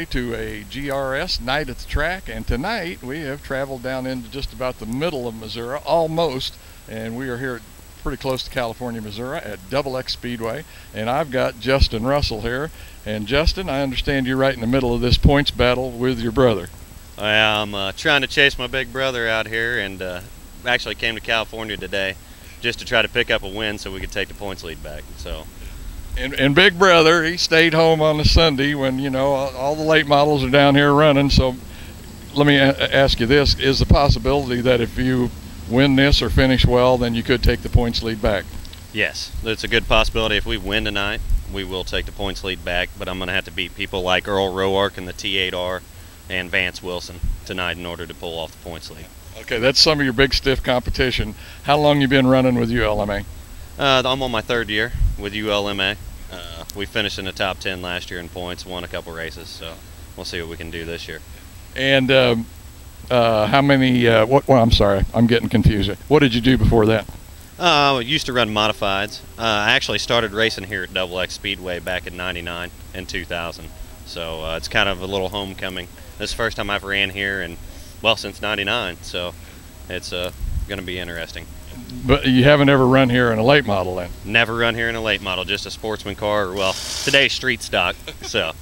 everybody to a GRS night at the track, and tonight we have traveled down into just about the middle of Missouri, almost, and we are here pretty close to California, Missouri at XX Speedway, and I've got Justin Russell here. And Justin, I understand you're right in the middle of this points battle with your brother. I'm trying to chase my big brother out here, and actually came to California today just to try to pick up a win so we could take the points lead back. So. And big brother, he stayed home on a Sunday when, you know, all the late models are down here running. So let me ask you this. Is the possibility that if you win this or finish well, then you could take the points lead back? Yes, it's a good possibility. If we win tonight, we will take the points lead back, but I'm going to have to beat people like Earl Roark in the T8R and Vance Wilson tonight in order to pull off the points lead. Okay, that's some of your big stiff competition. How long you been running with ULMA? I'm on my third year with ULMA. We finished in the top 10 last year in points, won a couple races, so we'll see what we can do this year. And how many, well, I'm sorry, I'm getting confused. What did you do before that? I used to run modifieds. I actually started racing here at XX Speedway back in '99 and 2000, so it's kind of a little homecoming. This is the first time I've ran here, and well, since '99, so it's going to be interesting. But you haven't ever run here in a late model then? Never run here in a late model, just a sportsman car, or well, today's street stock, so.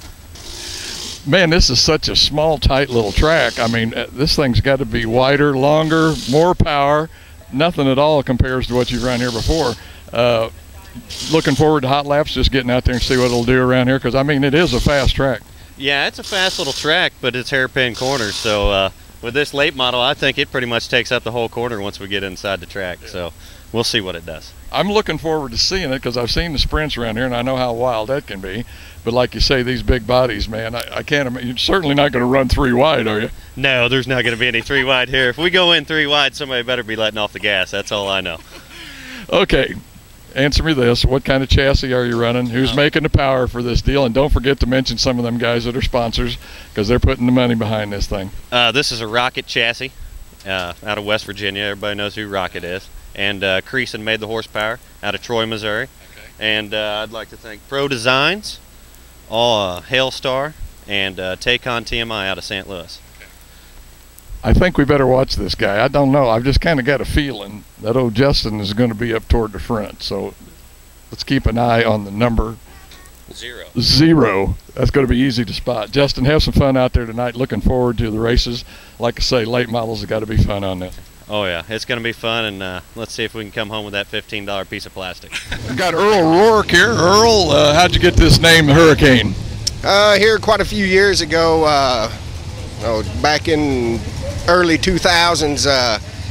Man, this is such a small, tight little track. I mean, this thing's got to be wider, longer, more power. Nothing at all compares to what you've run here before. Looking forward to hot laps, just getting out there and see what it'll do around here, because, I mean, it is a fast track. Yeah, it's a fast little track, but it's hairpin corners, so with this late model, I think it pretty much takes up the whole corner once we get inside the track, so we'll see what it does. I'm looking forward to seeing it because I've seen the sprints around here, and I know how wild that can be. But like you say, these big bodies, man, I can't imagine. You're certainly not going to run 3 wide, are you? No, there's not going to be any 3 wide here. If we go in 3 wide, somebody better be letting off the gas. That's all I know. Okay. Answer me this. What kind of chassis are you running? Who's making the power for this deal? And don't forget to mention some of them guys that are sponsors, because they're putting the money behind this thing. This is a Rocket chassis out of West Virginia. Everybody knows who Rocket is. And Creason made the horsepower out of Troy, Missouri. Okay. And I'd like to thank Pro Designs, Hailstar, and Taycon TMI out of St. Louis. I think we better watch this guy. I don't know. I've just kind of got a feeling that old Justin is going to be up toward the front. So let's keep an eye on the number 0. That's going to be easy to spot. Justin, have some fun out there tonight. Looking forward to the races. Like I say, late models have got to be fun on this. Oh, yeah. It's going to be fun, and let's see if we can come home with that $15 piece of plastic. We've got Earl Roark here. Earl, how'd you get this name, the Hurricane? Here quite a few years ago, back in early 2000s,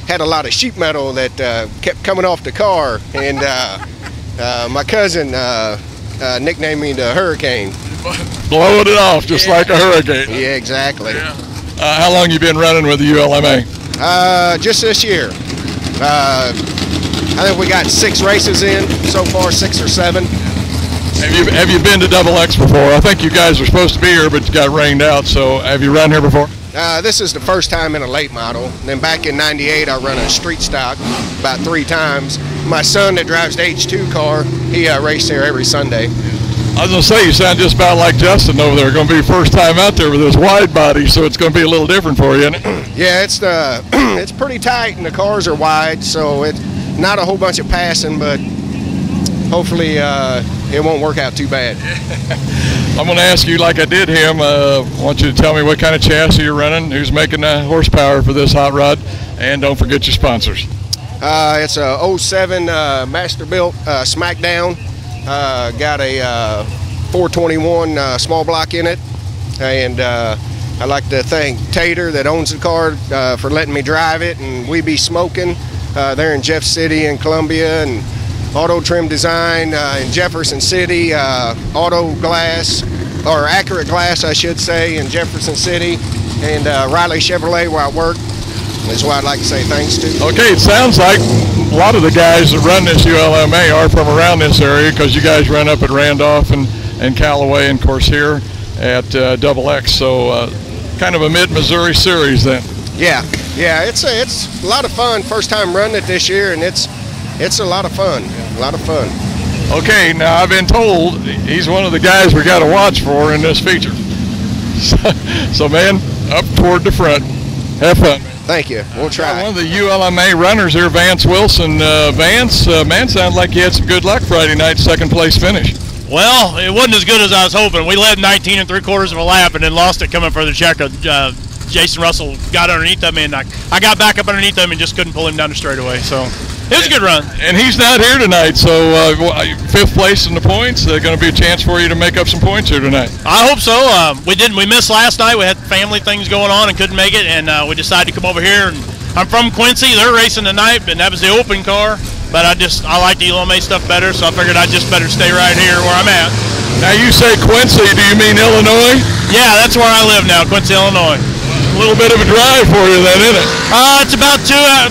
had a lot of sheet metal that kept coming off the car, and my cousin nicknamed me the Hurricane. Blowing it off just like a hurricane. Yeah, exactly. Yeah. How long you been running with the ULMA? Just this year. I think we got 6 races in so far, 6 or 7. Have you been to XX before? I think you guys were supposed to be here, but you got rained out. So have you run here before? This is the first time in a late model. And then back in '98, I run a street stock about 3 times. My son that drives the H2 car, he raced here every Sunday. I was going to say, you sound just about like Justin over there. Going to be your first time out there with this wide body, so it's going to be a little different for you, isn't it? Yeah, it's pretty tight, and the cars are wide, so it's not a whole bunch of passing, but hopefully it won't work out too bad. I'm going to ask you, like I did him, I want you to tell me what kind of chassis you're running, who's making the horsepower for this hot rod, and don't forget your sponsors. It's a 07 Masterbuilt Smackdown. Got a 421 small block in it, and I'd like to thank Tater that owns the car for letting me drive it, and We Be Smoking there in Jeff City and Columbia, and Auto Trim Design in Jefferson City, Auto Glass, or Accurate Glass I should say, in Jefferson City, and Riley Chevrolet where I work. That's what I'd like to say thanks to. Okay, it sounds like a lot of the guys that run this ULMA are from around this area, because you guys run up at Randolph and Callaway, and of course here at XX. So kind of a mid-Missouri series then. Yeah, it's a lot of fun. First time running it this year, and it's a lot of fun. A lot of fun. Okay, now I've been told he's one of the guys we got to watch for in this feature. So, man, up toward the front. Have fun. Thank you. We'll try. One of the ULMA runners here, Vance Wilson. Vance, man, sounds like you had some good luck Friday night, second place finish. Well, it wasn't as good as I was hoping. We led 19 3/4 of a lap and then lost it coming for the checker. Jason Russell got underneath them, and I got back up underneath them and just couldn't pull him down the straightaway. So it was a good run. And he's not here tonight, so fifth place in the points. Going to be a chance for you to make up some points here tonight. I hope so. We missed last night. We had family things going on and couldn't make it, and we decided to come over here. And I'm from Quincy. They're racing tonight, and that was the open car. But I like the ULMA stuff better, so I figured I just better stay right here where I'm at. Now you say Quincy, do you mean Illinois? Yeah, that's where I live now, Quincy, Illinois. A little bit of a drive for you then, isn't it? It's about a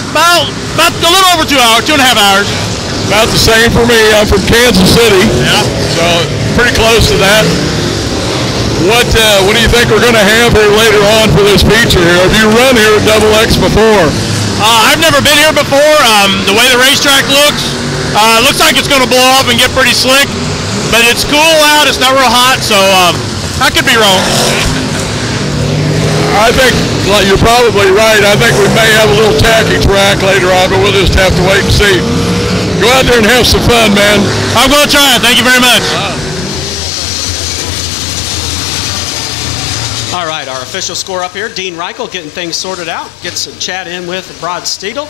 little over 2 hours, 2.5 hours. About the same for me. I'm from Kansas City. Yeah. So pretty close to that. What do you think we're going to have here later on for this feature here? Have you run here at Double X before? I've never been here before. The way the racetrack looks like it's going to blow up and get pretty slick. But it's cool out. It's not real hot, so I could be wrong. I think you're probably right. I think we may have a little tacky track later on, but we'll just have to wait and see. Go out there and have some fun, man. I'm going to try it. Thank you very much. All right, our official score up here. Dean Reichel getting things sorted out. Gets a chat in with Brad Steedle.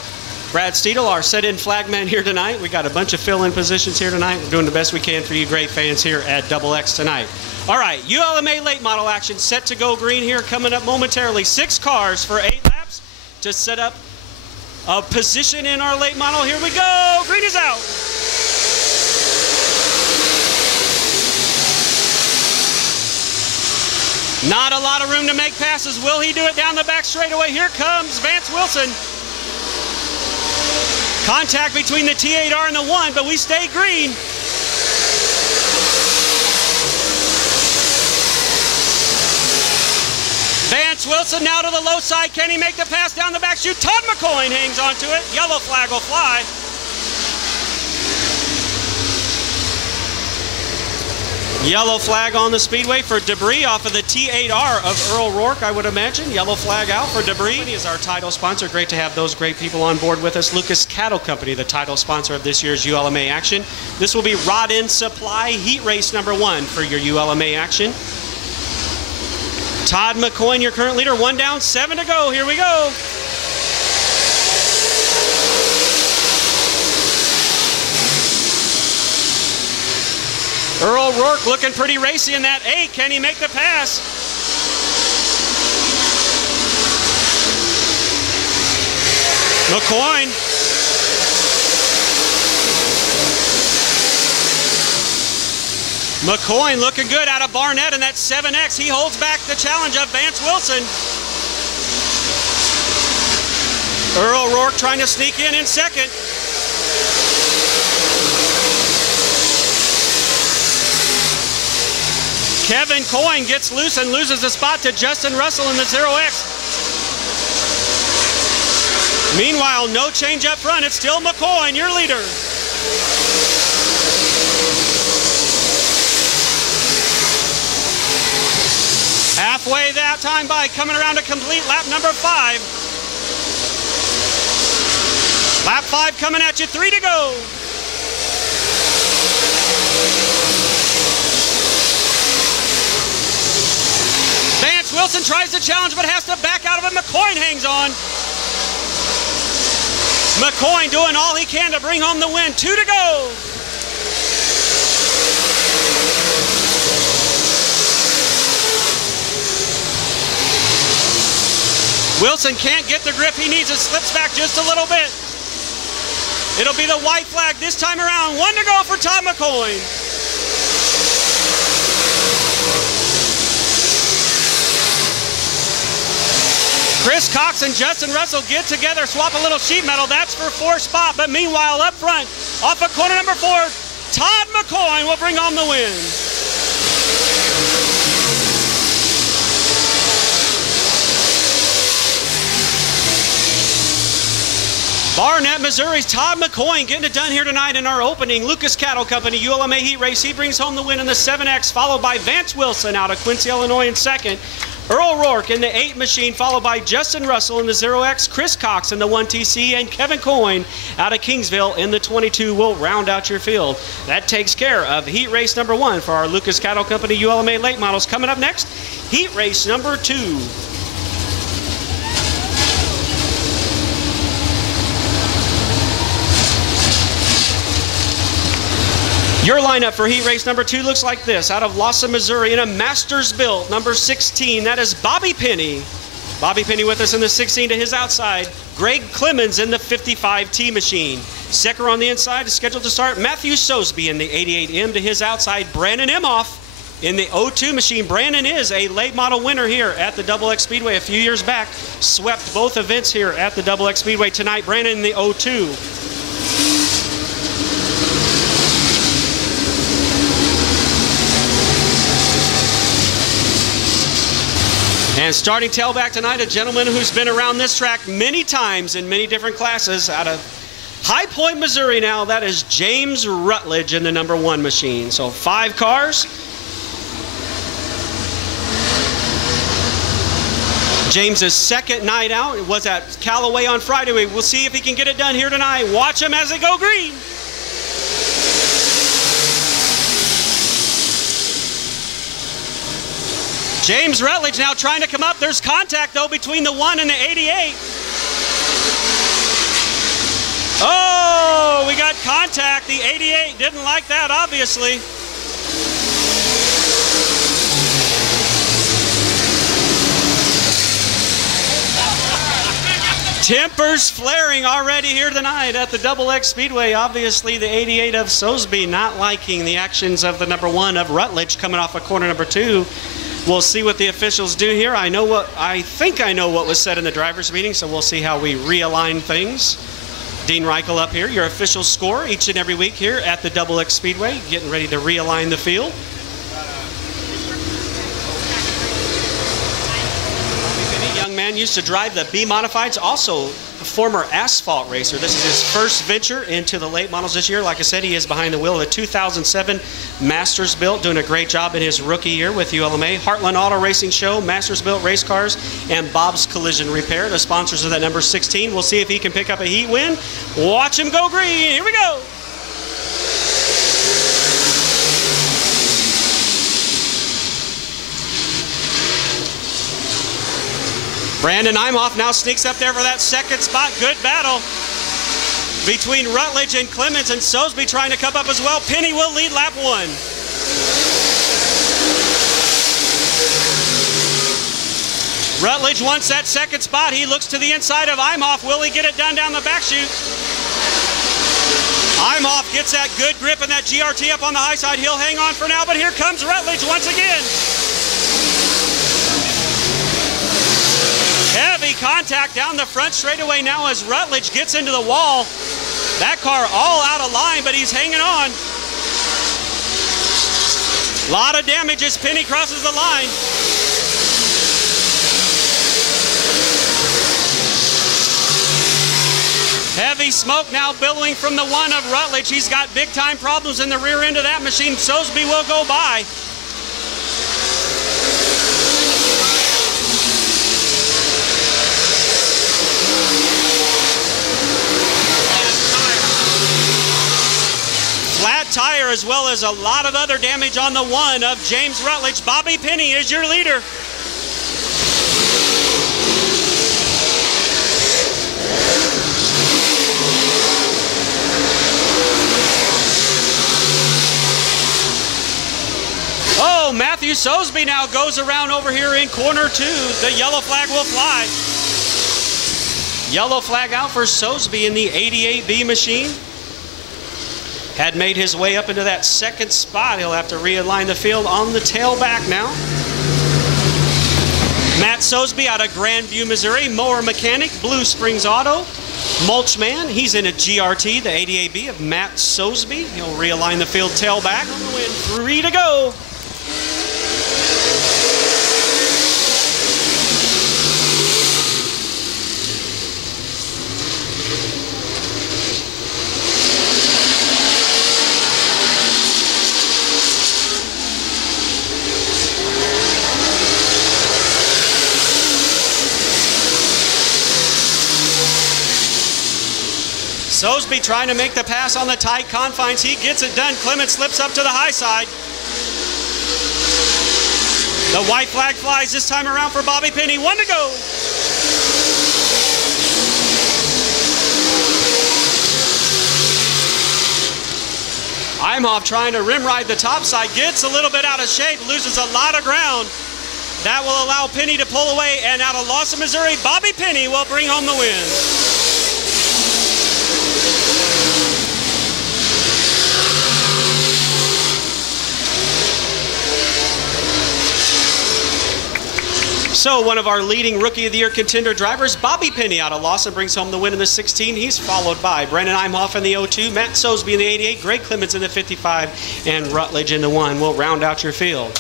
Brad Steedle, our set-in flagman here tonight. We got a bunch of fill-in positions here tonight. We're doing the best we can for you great fans here at Double X tonight. All right, ULMA late model action set to go green here coming up momentarily. 6 cars for 8 laps to set up a position in our late model. Here we go. Green is out. Not a lot of room to make passes. Will he do it down the back straightaway? Here comes Vance Wilson. Contact between the T8R and the 1, but we stay green. Vance Wilson now to the low side. Can he make the pass down the back chute? Todd McCoy hangs onto it. Yellow flag will fly. Yellow flag on the speedway for debris off of the T8R of Earl Rourke, I would imagine. Yellow flag out for debris. He is our title sponsor. Great to have those great people on board with us. Lucas Cattle Company, the title sponsor of this year's ULMA action. This will be Rod End Supply Heat Race number 1 for your ULMA action. Todd McCoy, your current leader. 1 down, 7 to go. Here we go. Earl Rourke looking pretty racy in that 8. Can he make the pass? McCoy. McCoy looking good out of Barnett in that 7X. He holds back the challenge of Vance Wilson. Earl Rourke trying to sneak in second. Kevin Coyne gets loose and loses the spot to Justin Russell in the 0X. Meanwhile, no change up front. It's still McCoy, your leader. Halfway that time by, coming around to complete lap number 5. Lap 5 coming at you, 3 to go. Vance Wilson tries to challenge but has to back out of it. McCoy hangs on. McCoy doing all he can to bring home the win. 2 to go. Wilson can't get the grip he needs. It slips back just a little bit. It'll be the white flag this time around. 1 to go for Todd McCoy. Chris Cox and Justin Russell get together, swap a little sheet metal. That's for 4th spot. But meanwhile, up front, off of corner number 4, Todd McCoy will bring home the win. Barnett, Missouri's Todd McCoy getting it done here tonight in our opening Lucas Cattle Company ULMA heat race. He brings home the win in the 7X, followed by Vance Wilson out of Quincy, Illinois in second. Earl Rourke in the 8 machine, followed by Justin Russell in the 0X, Chris Cox in the 1TC, and Kevin Coyne out of Kingsville in the 22 will round out your field. That takes care of heat race number 1 for our Lucas Cattle Company ULMA late models. Coming up next, heat race number 2. Your lineup for heat race number 2 looks like this. Out of Lawson, Missouri in a Masters built, number 16, that is Bobby Penny. Bobby Penny with us in the 16 to his outside. Greg Clemens in the 55T machine. Secker on the inside is scheduled to start. Matthew Sosby in the 88M to his outside. Brandon Imhoff in the 02 machine. Brandon is a late model winner here at the XX Speedway a few years back. Swept both events here at the XX Speedway tonight. Brandon in the 02. And starting tailback tonight, a gentleman who's been around this track many times in many different classes out of High Point, Missouri now. That is James Rutledge in the number 1 machine. So 5 cars. James's second night out was at Callaway on Friday. We'll see if he can get it done here tonight. Watch him as they go green. James Rutledge now trying to come up. There's contact, though, between the 1 and the 88. Oh, we got contact. The 88 didn't like that, obviously. Tempers flaring already here tonight at the XX Speedway. Obviously, the 88 of Sosby not liking the actions of the number 1 of Rutledge coming off of corner number 2. We'll see what the officials do here. I think I know what was said in the drivers' meeting, so we'll see how we realign things. Dean Reichel up here, your official score each and every week here at the XX Speedway, getting ready to realign the field. Young man used to drive the B Modifieds, also a former asphalt racer. This is his first venture into the late models this year. Like I said, he is behind the wheel of a 2007 Masters built, doing a great job in his rookie year with ULMA. Heartland Auto Racing Show, Masters built race cars, and Bob's Collision Repair, the sponsors of that number 16. We'll see if he can pick up a heat win. Watch him go green. Here we go. Brandon Imhoff now sneaks up there for that second spot. Good battle between Rutledge and Clemens, and Sosby trying to come up as well. Penny will lead lap 1. Rutledge wants that second spot. He looks to the inside of Imhoff. Will he get it done down the back chute? Imhoff gets that good grip and that GRT up on the high side. He'll hang on for now, but here comes Rutledge once again. Heavy contact down the front straightaway now as Rutledge gets into the wall. That car all out of line, but he's hanging on. A lot of damage as Penny crosses the line. Heavy smoke now billowing from the 1 of Rutledge. He's got big time problems in the rear end of that machine. Sosby will go by. Flat tire as well as a lot of other damage on the 1 of James Rutledge. Bobby Penny is your leader. Oh, Matthew Sosby now goes around over here in corner 2. The yellow flag will fly. Yellow flag out for Sosby in the 88B machine. Had made his way up into that second spot. He'll have to realign the field on the tailback now. Matt Sosby out of Grandview, Missouri. Mower Mechanic, Blue Springs Auto. Mulchman, he's in a GRT, the 88B of Matt Sosby. He'll realign the field tailback on the win. 3 to go. Sosby trying to make the pass on the tight confines. He gets it done. Clements slips up to the high side. The white flag flies this time around for Bobby Penny. 1 to go. Imhoff trying to rim ride the top side. Gets a little bit out of shape. Loses a lot of ground. That will allow Penny to pull away. And out of Lawson, Missouri, Bobby Penny will bring home the win. So one of our leading Rookie of the Year contender drivers, Bobby Penny out of Lawson, brings home the win in the 16. He's followed by Brandon Imhoff in the 02, Matt Sosby in the 88, Greg Clements in the 55, and Rutledge in the 1. We'll round out your field.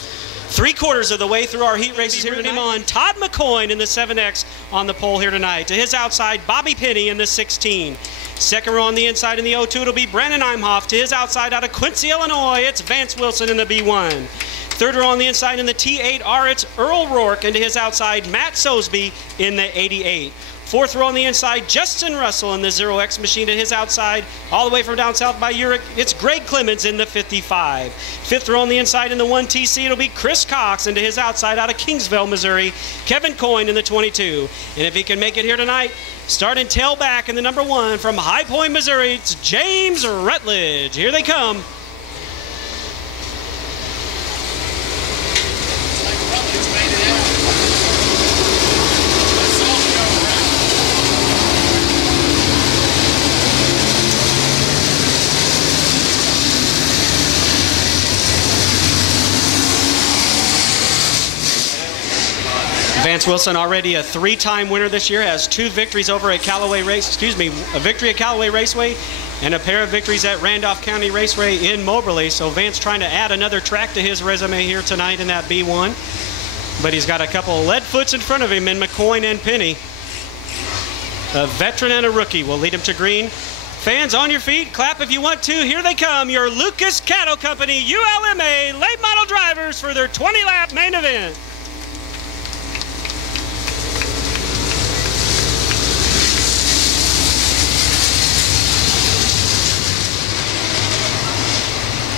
3/4 of the way through our heat races here tonight. On Todd McCoy in the 7X on the pole here tonight. To his outside, Bobby Penny in the 16. Second row on the inside in the 02, it'll be Brandon Imhoff. To his outside out of Quincy, Illinois, it's Vance Wilson in the B1. Third row on the inside in the T8R, it's Earl Rourke, and to his outside, Matt Sosby in the 88. Fourth row on the inside, Justin Russell in the 0X machine. To his outside, all the way from down south by Urich, it's Greg Clements in the 55. Fifth row on the inside in the 1TC, it'll be Chris Cox, and to his outside out of Kingsville, Missouri, Kevin Coyne in the 22. And if he can make it here tonight, starting tailback in the number 1 from High Point, Missouri, it's James Rutledge. Here they come. Vance Wilson, already a 3-time winner this year, has 2 victories over at Callaway a victory at Callaway Raceway and a pair of victories at Randolph County Raceway in Moberly. So Vance trying to add another track to his resume here tonight in that B1. But he's got a couple of lead foots in front of him in McCoy and Penny. A veteran and a rookie will lead him to green. Fans on your feet, clap if you want to. Here they come, your Lucas Cattle Company ULMA late model drivers for their 20-lap main event.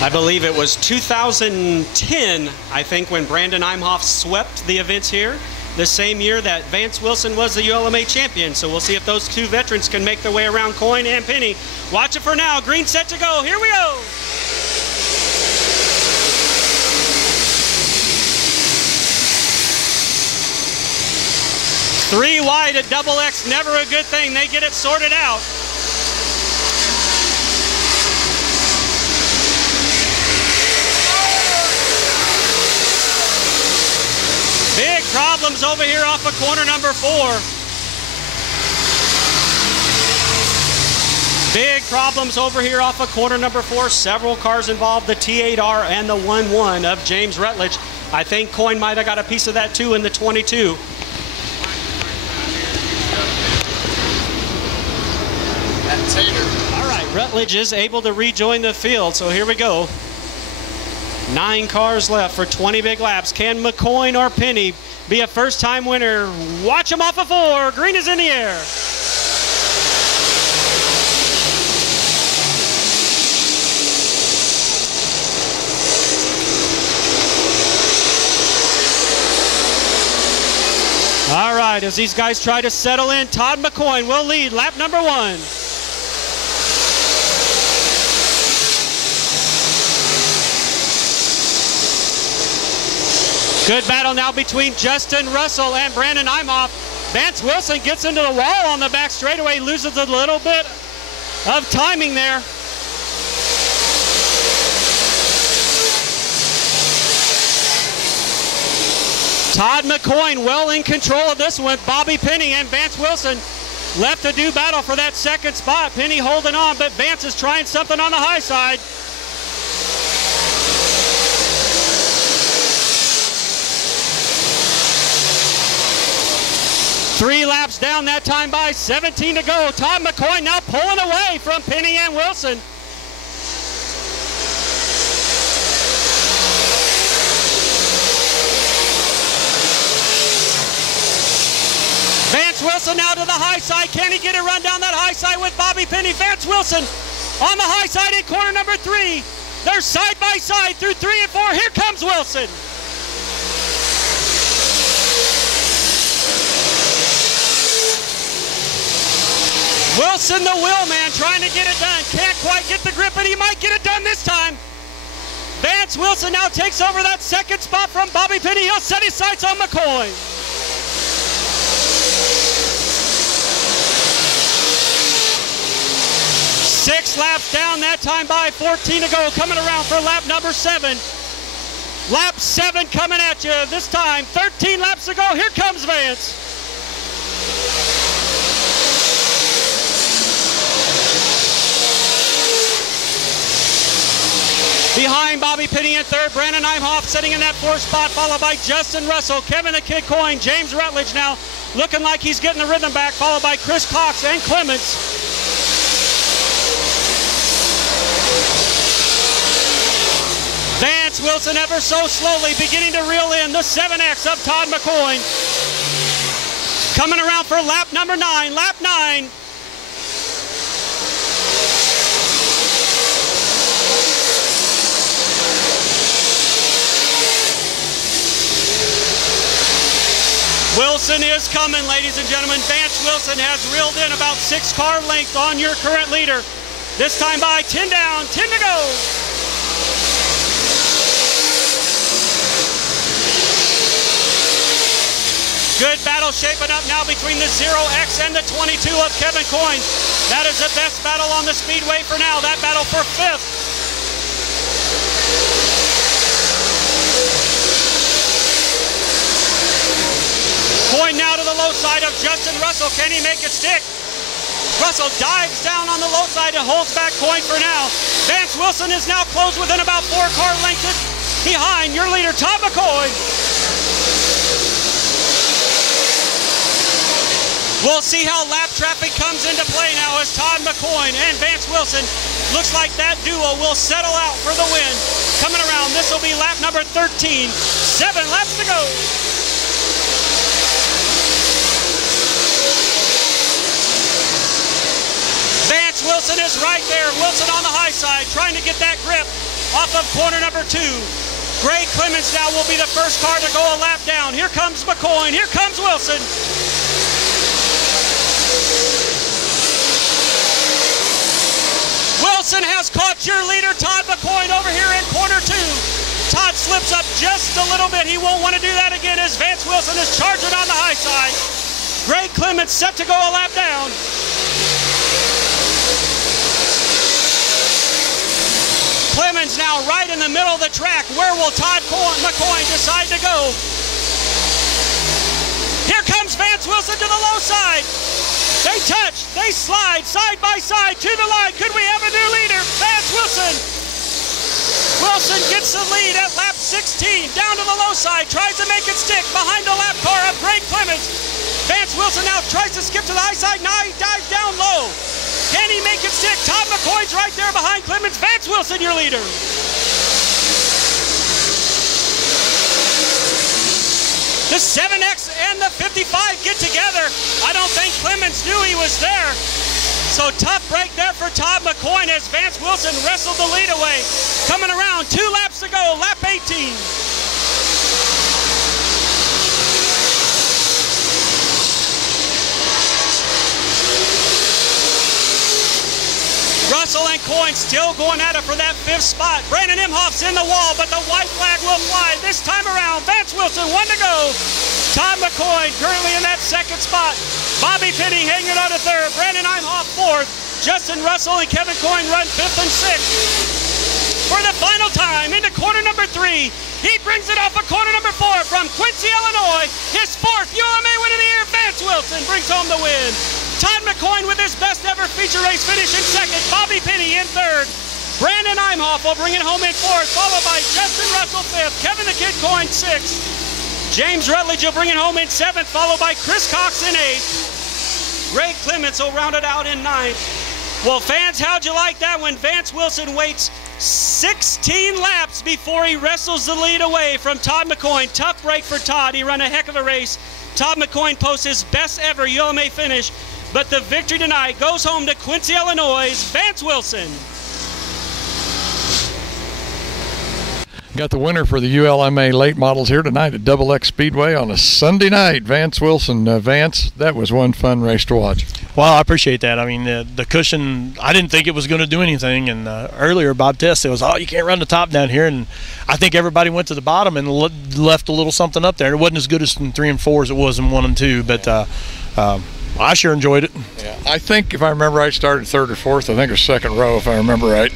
I believe it was 2010, I think, when Brandon Imhoff swept the events here. The same year that Vance Wilson was the ULMA champion. So we'll see if those 2 veterans can make their way around Coyne and Penny. Watch it for now. Green set to go. Here we go. Three wide at double X, never a good thing. They get it sorted out. Big problems over here off of corner number 4. Big problems over here off of corner number 4. Several cars involved, the T8R and the 1-1 of James Rutledge. I think Coyne might have got a piece of that too in the 22. All right, Rutledge is able to rejoin the field, so here we go. 9 cars left for 20 big laps. Can McCoy or Penny be a first-time winner? Watch them off of 4. Green is in the air. All right, as these guys try to settle in, Todd McCoy will lead lap number 1. Good battle now between Justin Russell and Brandon Imhoff. Vance Wilson gets into the wall on the back straightaway, loses a little bit of timing there. Todd McCoy well in control of this one. Bobby Penny and Vance Wilson left to do battle for that second spot. Penny holding on, but Vance is trying something on the high side. Three laps down that time by 17 to go. Todd McCoy now pulling away from Penny and Wilson. Vance Vance Wilson now to the high side. Can he get a run down that high side with Bobby Penny? Vance Wilson on the high side in corner number 3. They're side by side through 3 and 4. Here comes Wilson. Wilson, the wheel man, trying to get it done. Can't quite get the grip, but he might get it done this time. Vance Wilson now takes over that second spot from Bobby Penny. He'll set his sights on McCoy. Six laps down that time by 14 to go. Coming around for lap number 7. Lap 7 coming at you. This time, 13 laps to go. Here comes Vance. Behind Bobby Penny in third, Brandon Imhoff sitting in that 4th spot, followed by Justin Russell, Kevin the Kid Coyne, James Rutledge now looking like he's getting the rhythm back, followed by Chris Cox and Clements. Vance Wilson ever so slowly beginning to reel in the 7X of Todd McCoy. Coming around for lap number 9, lap 9. Wilson is coming, ladies and gentlemen. Vance Wilson has reeled in about 6 car lengths on your current leader. This time by 10 down, 10 to go. Good battle shaping up now between the 0X and the 22 of Kevin Coyne. That is the best battle on the Speedway for now. That battle for 5th. Coyne now to the low side of Justin Russell. Can he make it stick? Russell dives down on the low side and holds back Coyne for now. Vance Wilson is now closed within about 4 car lengths behind your leader, Todd McCoy. We'll see how lap traffic comes into play now as Todd McCoy and Vance Wilson. Looks like that duo will settle out for the win. Coming around, this will be lap number 13. 7 laps to go. Vance Wilson is right there. Wilson on the high side, trying to get that grip off of corner number 2. Gray Clements now will be the first car to go a lap down. Here comes McCoy. Here comes Wilson. Wilson has caught your leader, Todd McCoy, over here in corner 2. Todd slips up just a little bit. He won't want to do that again as Vance Wilson is charging on the high side. Gray Clements set to go a lap down. Clemens now right in the middle of the track. Where will Todd McCoy decide to go? Here comes Vance Wilson to the low side. They touch, they slide side by side to the line. Could we have a new leader? Vance Wilson. Wilson gets the lead at lap 16. Down to the low side, tries to make it stick behind the lap car of Gray Clements. Vance Wilson now tries to skip to the high side. Now he dives down low. Can he make it stick? Todd McCoy's right there behind Clements. Vance Wilson, your leader. The 7X and the 55 get together. I don't think Clements knew he was there. So tough break there for Todd McCoy as Vance Wilson wrestled the lead away. Coming around, 2 laps to go, lap 18. Russell and Coyne still going at it for that 5th spot. Brandon Imhoff's in the wall, but the white flag will fly. This time around, Vance Wilson, 1 to go. Todd McCoy currently in that 2nd spot. Bobby Penny hanging on to 3rd. Brandon Imhoff 4th. Justin Russell and Kevin Coyne run 5th and 6th. For the final time, into corner number 3. He brings it off of corner number 4 from Quincy, Illinois. His 4th ULMA win of the year. Vance Wilson brings home the win. Todd McCoy with his best ever feature race finish in 2nd. Bobby Penny in 3rd. Brandon Imhoff will bring it home in 4th, followed by Justin Russell 5th. Kevin the Kid Coyne 6th. James Rutledge will bring it home in 7th, followed by Chris Cox in 8th. Ray Clements will round it out in 9th. Well, fans, how'd you like that when Vance Wilson waits 16 laps before he wrestles the lead away from Todd McCoy? Tough break for Todd. He ran a heck of a race. Todd McCoyne posts his best ever ULMA finish, but the victory tonight goes home to Quincy, Illinois' Vance Wilson. Got the winner for the ULMA late models here tonight at XX Speedway on a Sunday night. Vance Wilson. Vance, that was one fun race to watch. Well, I appreciate that. I mean, the cushion, I didn't think it was going to do anything. And earlier, Bob Tess said, you can't run the top down here. And I think everybody went to the bottom and left a little something up there. It wasn't as good as in 3 and 4 as it was in 1 and 2. But I sure enjoyed it. Yeah, I think if I remember right, started 3rd or 4th. I think it was 2nd row if I remember right.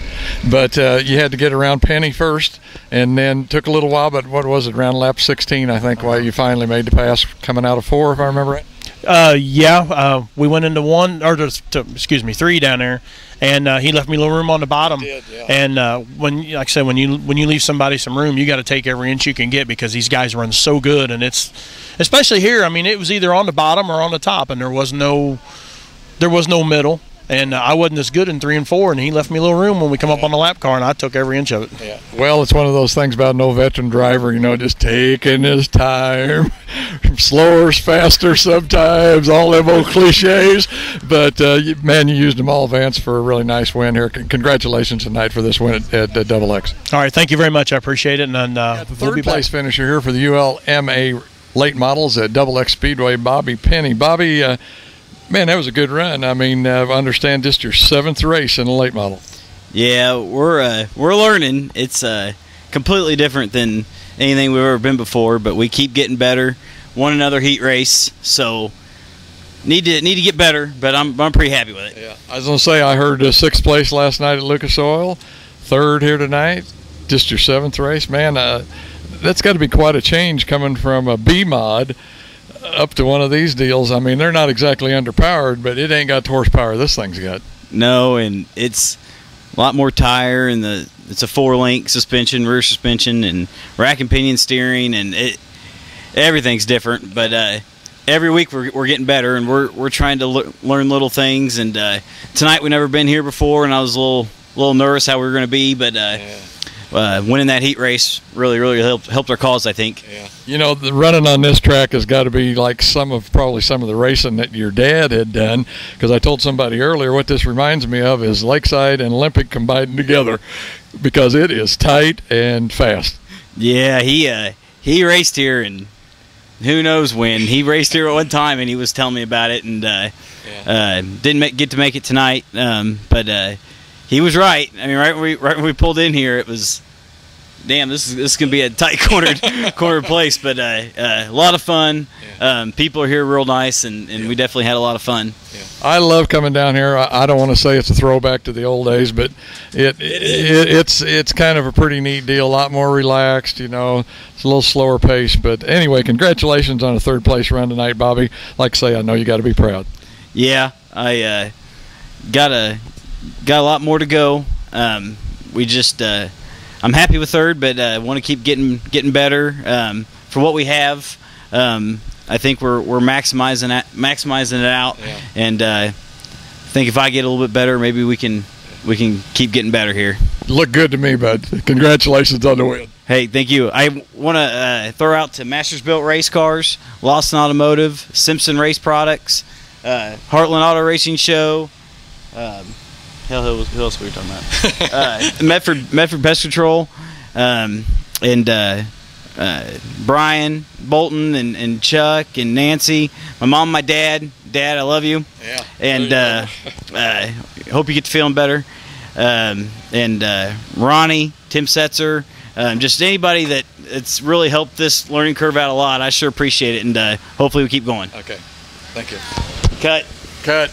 But you had to get around Penny first, and then took a little while. But what was it, around lap 16? I think why you finally made the pass coming out of 4, if I remember right. We went into 3 down there, and he left me a little room on the bottom. He did, yeah. And like I said, when you leave somebody some room, you got to take every inch you can get because these guys run so good, and it's especially here. I mean, it was either on the bottom or on the top, and there was no middle. And I wasn't as good in 3 and 4, and he left me a little room when we come up on the lap car, and I took every inch of it. Yeah. Well, it's one of those things about no veteran driver, just taking his time, slower, faster sometimes, all them old cliches. But, man, you used them all, Vance, for a really nice win here. Congratulations tonight for this win at XX. All right, thank you very much. I appreciate it. And the third place finisher here for the ULMA late models at XX Speedway, Bobby Penny. Bobby, man, that was a good run. I mean, I understand just your 7th race in a late model. Yeah, we're learning. It's completely different than anything we've ever been before, but we keep getting better. Won another heat race, so need to get better. But I'm pretty happy with it. Yeah, I was gonna say I heard 6th place last night at Lucas Oil, 3rd here tonight. Just your 7th race, man. That's got to be quite a change coming from a B mod up to one of these deals. I mean, they're not exactly underpowered, but it ain't got the horsepower this thing's got. No, and it's a lot more tire, and it's a 4-link suspension, rear suspension, and rack and pinion steering, and everything's different. But every week we're getting better, and we're trying to learn little things. And tonight we've never been here before, and I was a little nervous how we were going to be, but winning that heat race really helped our cause, I think. Yeah. The running on this track has got to be like probably some of the racing that your dad had done, because I told somebody earlier what this reminds me of is Lakeside and Olympic combined together, because it is tight and fast. Yeah, he raced here, and who knows when. He raced here at one time, and he was telling me about it, and didn't get to make it tonight, but he was right. I mean, right when we pulled in here, it was, damn, this is gonna be a tight cornered place, but a lot of fun. Yeah. People are here real nice, and we definitely had a lot of fun. Yeah. I love coming down here. I don't want to say it's a throwback to the old days, but it's kind of a pretty neat deal. A lot more relaxed, It's a little slower pace, but anyway, congratulations on a 3rd place run tonight, Bobby. Like I say, I know you got to be proud. Yeah, I got a lot more to go. We just I'm happy with 3rd, but I want to keep getting better. For what we have, I think we're maximizing it out, and I think if I get a little bit better, maybe we can keep getting better here. Look good to me, bud. Congratulations on the win. Hey, thank you. I want to throw out to Masters Built Race Cars, Lawson Automotive, Simpson Race Products, Heartland Auto Racing Show. Who else were we talking about? Medford Pest Control, and Brian Bolton and Chuck and Nancy, my mom, my dad. Dad, I love you. Yeah. And hope you get to feeling better. And Ronnie, Tim Setzer, just anybody that's really helped this learning curve out a lot. I sure appreciate it, and hopefully we keep going. Okay. Thank you. Cut.